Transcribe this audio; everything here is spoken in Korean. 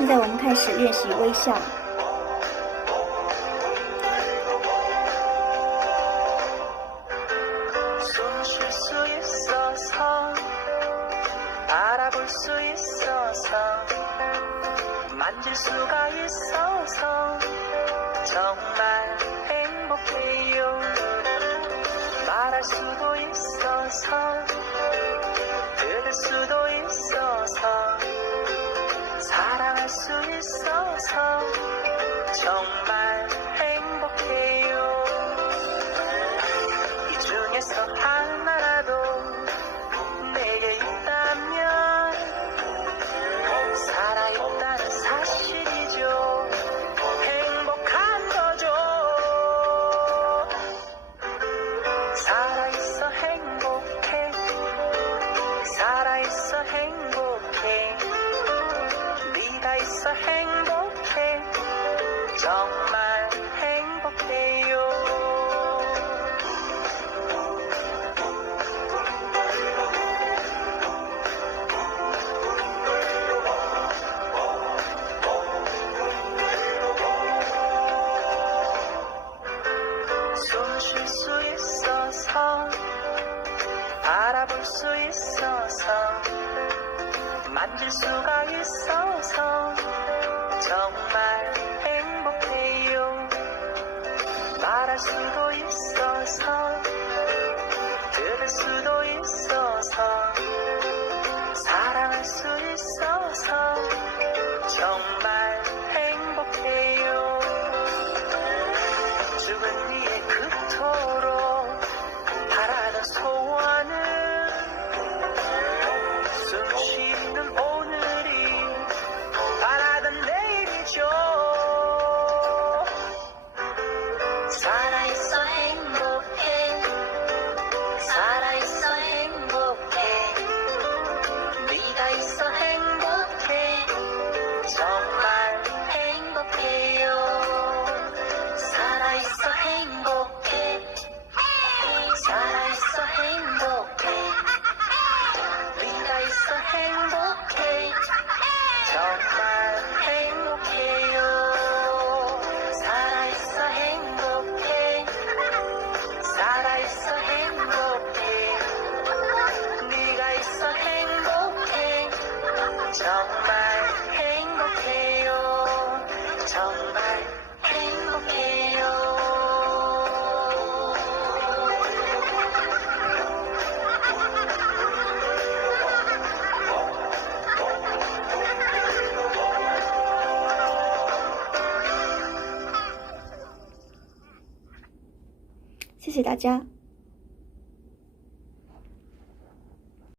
现在我们开始练习微笑。 알아볼 수 있어서 만질 수가 있어서 정말 행복해요. 말할 수도 있어서 들을 수도 있어서 사랑할 수 있어서 정말 행복해요. 이 중에서 하나라도 내게 있다면 살아있다는 사실이죠. 행복한 거죠. 살아있어 행복해. 살아있어 행복해. 네가 있어 행복해. 정말 행복해요. 숨 쉴 수 있어서 알아볼 수 있어서 만질 수가 있어서 정말 행복해요. 말할 수도 있어서 들을 수도 있어서 사랑할 수 있어서 정말 행복해요. 죽은 이의 그토록 바라던 소원은 숨 쉬는 오늘이 바라던 내일이죠. 살아있어 행복해. 살아있어 행복해. 네가 있어 행복해. 정말 행복해요. 살아있어 행복해. 살아있어 행복해. 네가 있어 행복해. 정말 행복해요. 살아있어 행복해. 살아있어 행복해. 네가 있어 행복해. 정말 행복해요. 정말 행복해요.谢谢大家。